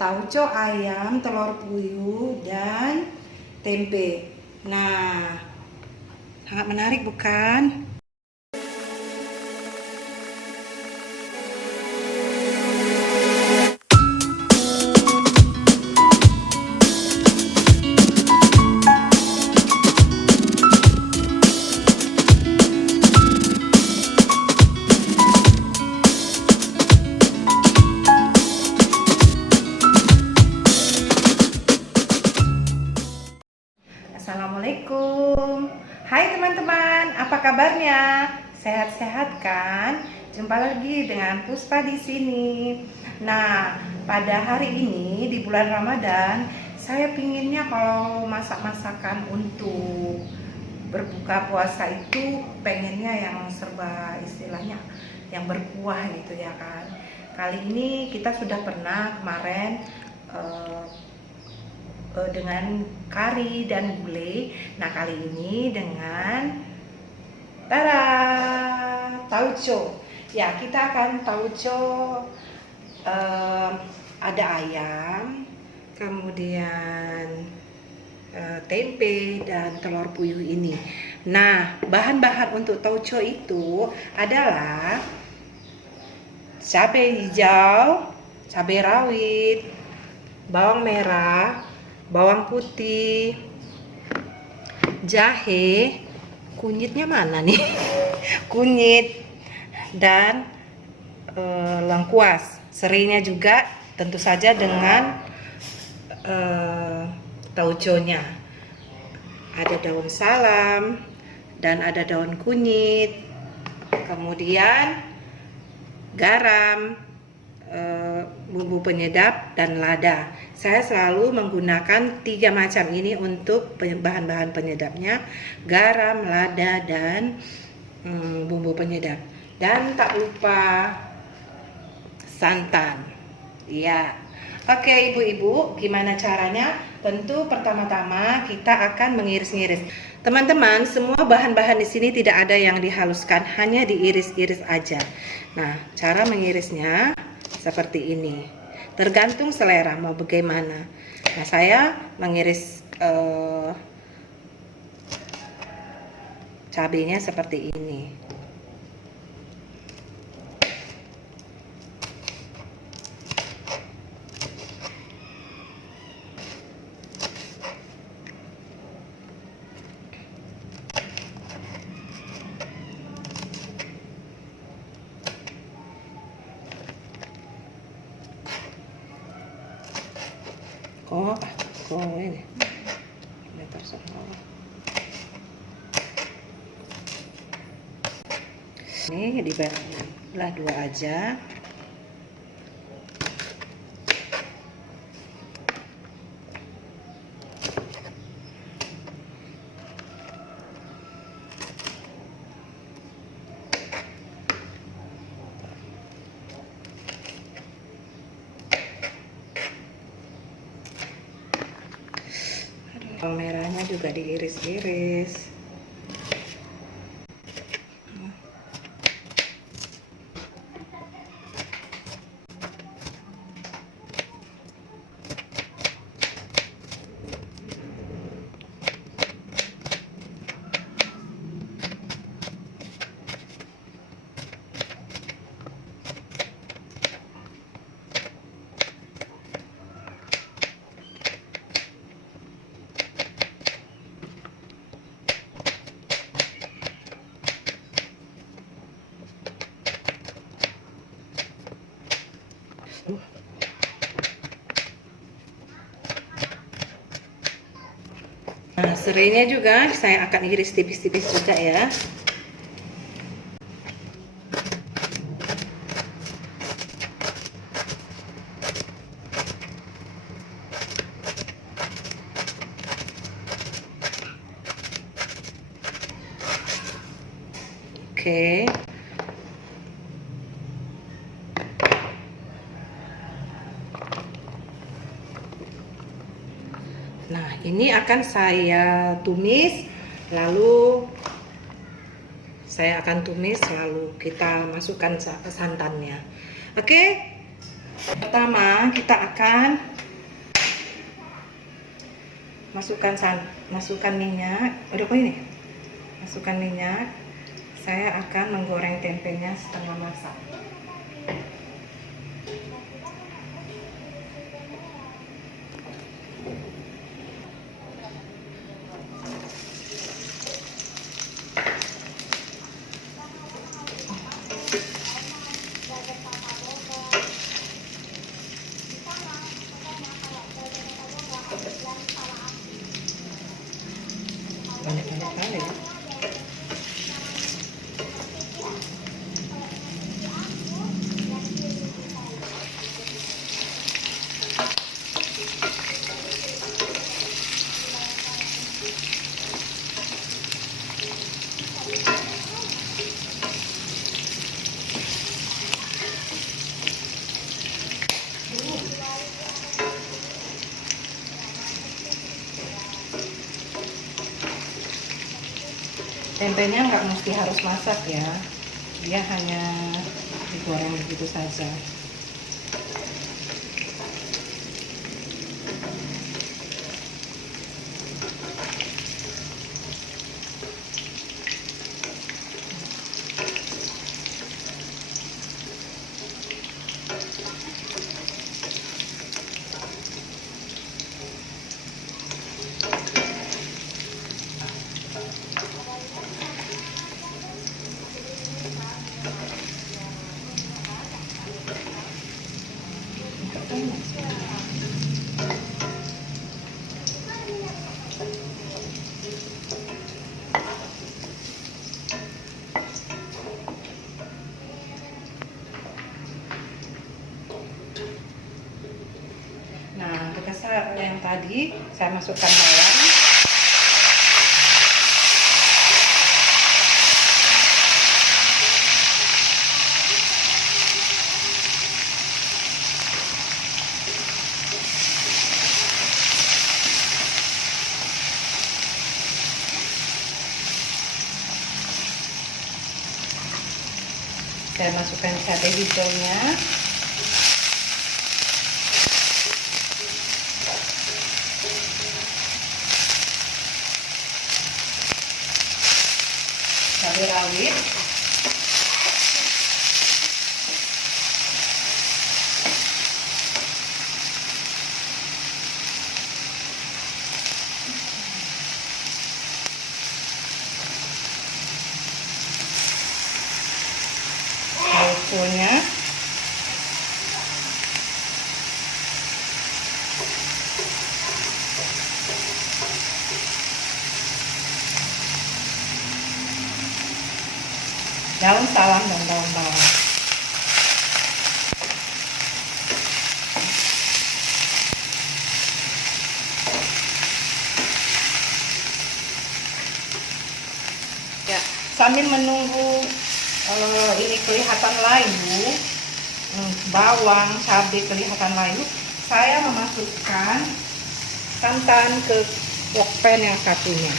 tauco ayam, telur puyuh, dan tempe. Nah, sangat menarik bukan? Assalamualaikum. Hai teman-teman, apa kabarnya? Sehat-sehat kan? Jumpa lagi dengan Puspa di sini. Nah, pada hari ini di bulan Ramadan, saya pinginnya kalau masak-masakan untuk berbuka puasa itu pengennya yang serba istilahnya yang berkuah gitu ya kan. Kali ini kita sudah pernah kemarin dengan kari dan gulai. Nah, kali ini dengan tauco. Ya, kita akan tauco, ada ayam, kemudian tempe dan telur puyuh ini. Nah, bahan-bahan untuk tauco itu adalah cabai hijau, cabai rawit, bawang merah, bawang putih, jahe, kunyitnya mana nih? Kunyit dan lengkuas. Serainya juga tentu saja dengan tauconya. Ada daun salam dan ada daun kunyit. Kemudian garam, bumbu penyedap dan lada. Saya selalu menggunakan 3 macam ini untuk bahan-bahan penyedapnya: garam, lada, dan bumbu penyedap. Dan tak lupa santan. Ya. Oke, ibu-ibu, gimana caranya? Tentu pertama-tama kita akan mengiris-iris. Teman-teman, semua bahan-bahan di sini tidak ada yang dihaluskan, hanya diiris-iris aja. Nah, cara mengirisnya seperti ini. Tergantung selera mau bagaimana. Nah, saya mengiris cabenya seperti ini. Ini ini dibelah 2 aja. Bawang merahnya juga diiris-iris. Nah, serainya juga saya akan iris tipis-tipis juga ya. Oke. Nah, ini akan saya tumis, lalu saya akan tumis lalu kita masukkan santannya. Oke, Pertama kita akan masukkan minyak. Udah kok ini? Masukkan minyak. Saya akan menggoreng tempenya setengah masak. Banyak-banyak kali ya. Tempenya nggak mesti harus masak ya, dia hanya digoreng begitu saja. Nah, bekas yang tadi saya masukkan bawang. Saya masukkan cabai hijaunya. Cabai rawit. Daunnya. Daun salam dan daun bawang. Ya, sambil menunggu ini kelihatan layu, bawang, cabai kelihatan layu, saya memasukkan santan ke wokpen yang satunya.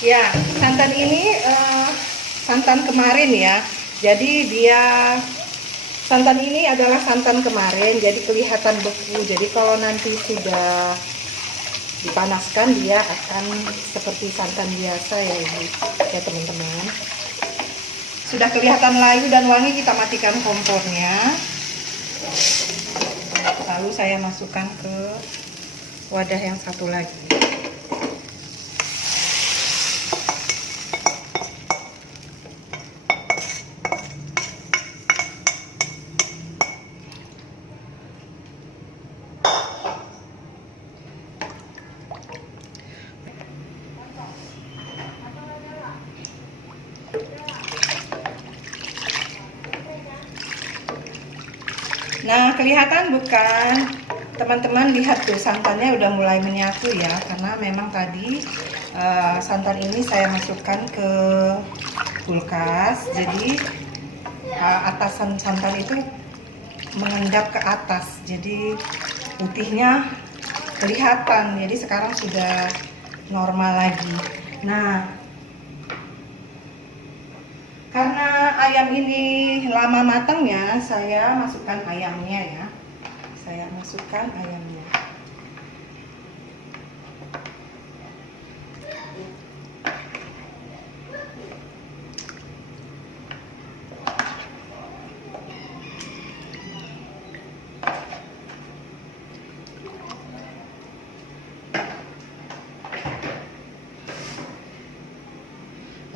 Ya, santan ini santan kemarin ya. Jadi santan ini adalah santan kemarin, jadi kelihatan beku. Jadi kalau nanti sudah dipanaskan dia akan seperti santan biasa ya ibu, ya teman-teman. Sudah kelihatan layu dan wangi, kita matikan kompornya. Lalu saya masukkan ke wadah yang satu lagi. Nah, kelihatan bukan? Teman-teman lihat tuh, santannya udah mulai menyatu ya, karena memang tadi santan ini saya masukkan ke kulkas, jadi atasan santan itu mengendap ke atas, jadi putihnya kelihatan. Jadi sekarang sudah normal lagi. Nah, menunjukkan ini lama matangnya, saya masukkan ayamnya ya. Saya masukkan ayamnya.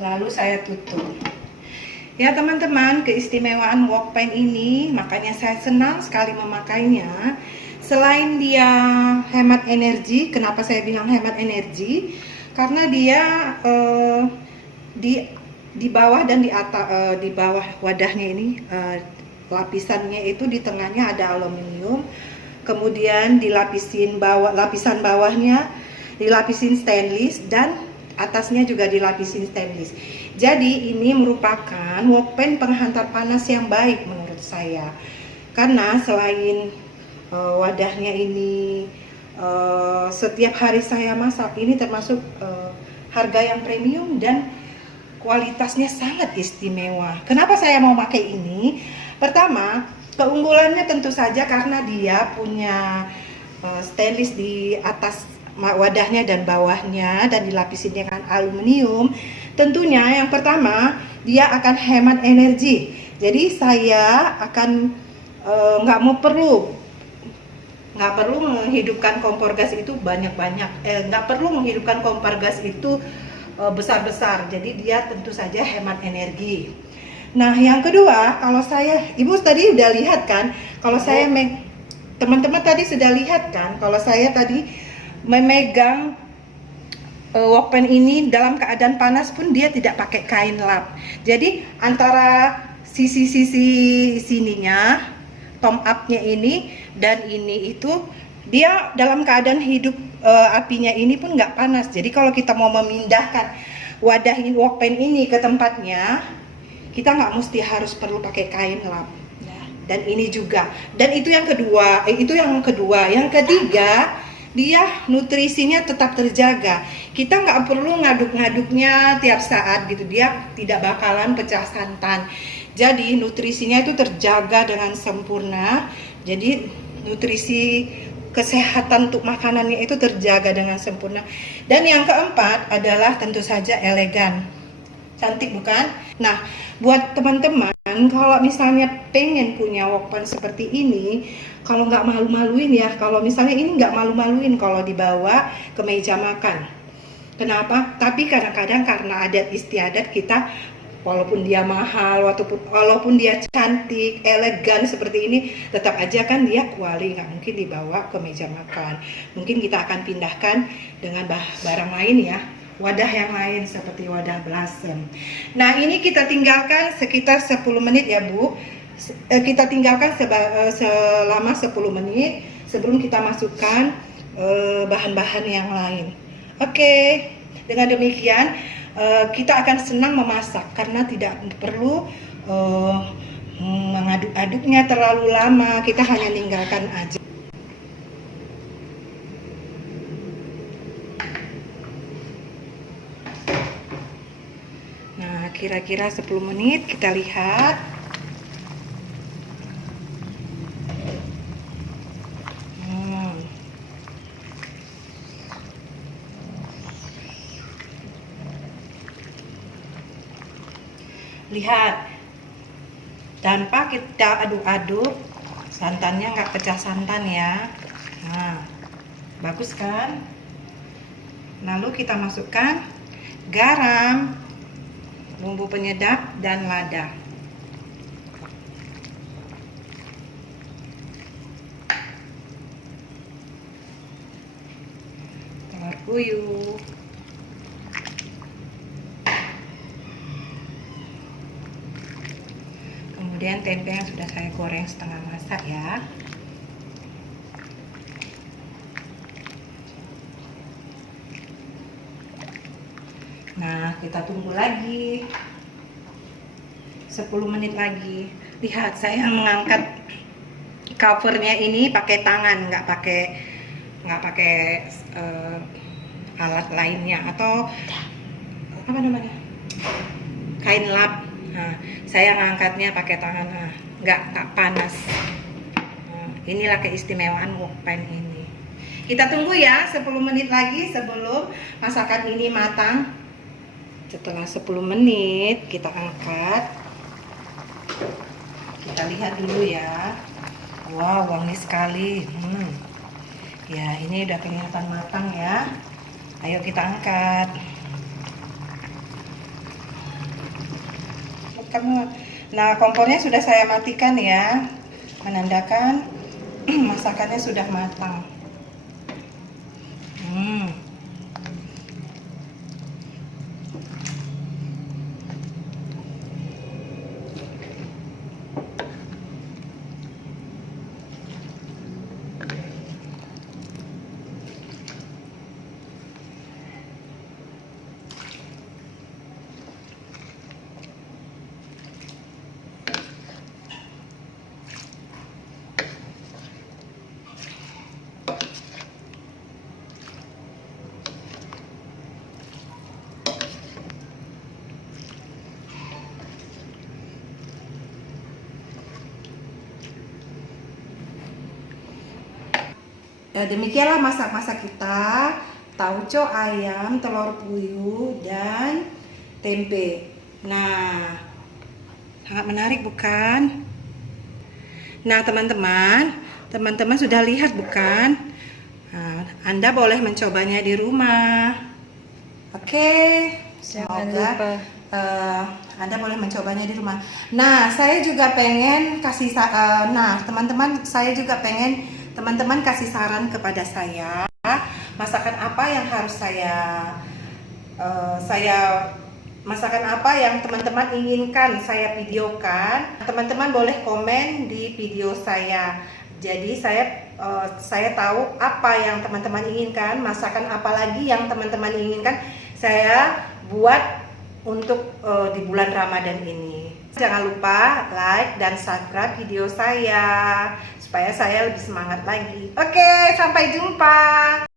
Lalu saya tutup. Ya teman-teman, keistimewaan wokpen ini, makanya saya senang sekali memakainya. Selain dia hemat energi, kenapa saya bilang hemat energi? Karena dia di bawah dan di atas, di bawah wadahnya ini, lapisannya itu di tengahnya ada aluminium, kemudian dilapisin lapisan bawahnya dilapisin stainless, dan atasnya juga dilapisin stainless. Jadi ini merupakan wokpen penghantar panas yang baik menurut saya, karena selain wadahnya ini setiap hari saya masak, ini termasuk harga yang premium dan kualitasnya sangat istimewa. Kenapa saya mau pakai ini? Pertama, keunggulannya tentu saja karena dia punya stainless di atas wadahnya dan bawahnya, dan dilapisi dengan aluminium. Tentunya yang pertama, dia akan hemat energi. Jadi saya akan nggak perlu menghidupkan kompor gas itu banyak-banyak, nggak perlu menghidupkan kompor gas itu besar-besar. Jadi dia tentu saja hemat energi. Nah yang kedua, kalau saya, ibu tadi udah lihat kan, kalau saya teman-teman tadi sudah lihat kan, kalau saya tadi memegang wokpen ini dalam keadaan panas pun dia tidak pakai kain lap. Jadi antara sisi-sisi sininya, top up-nya ini dan ini itu, dia dalam keadaan hidup, apinya ini pun nggak panas. Jadi kalau kita mau memindahkan wadah wokpen ini ke tempatnya, kita nggak mesti harus perlu pakai kain lap. Dan ini juga. Dan itu yang kedua. Yang ketiga, dia nutrisinya tetap terjaga. Kita nggak perlu ngaduk-ngaduknya tiap saat gitu. Dia tidak bakalan pecah santan. Jadi nutrisinya itu terjaga dengan sempurna. Jadi nutrisi kesehatan untuk makanannya itu terjaga dengan sempurna. Dan yang keempat adalah tentu saja elegan. Cantik bukan? Nah, buat teman-teman, kalau misalnya pengen punya wokpen seperti ini, kalau nggak malu-maluin ya, kalau misalnya ini nggak malu-maluin kalau dibawa ke meja makan. Kenapa? Tapi kadang-kadang karena adat istiadat kita, walaupun dia mahal, walaupun dia cantik, elegan seperti ini, tetap aja kan dia kuali, nggak mungkin dibawa ke meja makan. Mungkin kita akan pindahkan dengan barang lain ya, wadah yang lain seperti wadah blasem. Nah ini kita tinggalkan sekitar 10 menit ya Bu. Kita tinggalkan selama 10 menit sebelum kita masukkan bahan-bahan yang lain. Oke, dengan demikian kita akan senang memasak karena tidak perlu mengaduk-aduknya terlalu lama. Kita hanya tinggalkan aja. Nah, kira-kira 10 menit kita lihat. Lihat, tanpa kita aduk-aduk, santannya nggak pecah santan ya. Nah, bagus kan? Lalu kita masukkan garam, bumbu penyedap, dan lada. Telur puyuh. Kemudian tempe yang sudah saya goreng setengah masak ya. Nah, kita tunggu lagi 10 menit lagi. Lihat, saya mengangkat covernya ini pakai tangan, nggak pakai alat lainnya atau apa namanya, kain lap. Nah, saya ngangkatnya pakai tangan, nggak panas. Nah, inilah keistimewaan wokpan ini. Kita tunggu ya 10 menit lagi sebelum masakan ini matang. Setelah 10 menit kita angkat. Kita lihat dulu ya. Wow, wangi sekali. Ya, ini udah kelihatan matang ya. Ayo kita angkat. Nah, kompornya sudah saya matikan ya, menandakan masakannya sudah matang. Ya, demikianlah masak-masak kita, tauco ayam, telur puyuh, dan tempe. Nah, sangat menarik bukan? Nah, teman-teman sudah lihat bukan? Nah, Anda boleh mencobanya di rumah. Oke, semoga Anda boleh mencobanya di rumah. Nah, saya juga pengen kasih teman-teman kasih saran kepada saya, masakan apa yang harus masakan apa yang teman-teman inginkan saya videokan. Teman-teman boleh komen di video saya. Jadi saya tahu apa yang teman-teman inginkan, masakan apa lagi yang teman-teman inginkan saya buat untuk di bulan Ramadan ini. Jangan lupa like dan subscribe video saya supaya saya lebih semangat lagi. Oke, sampai jumpa.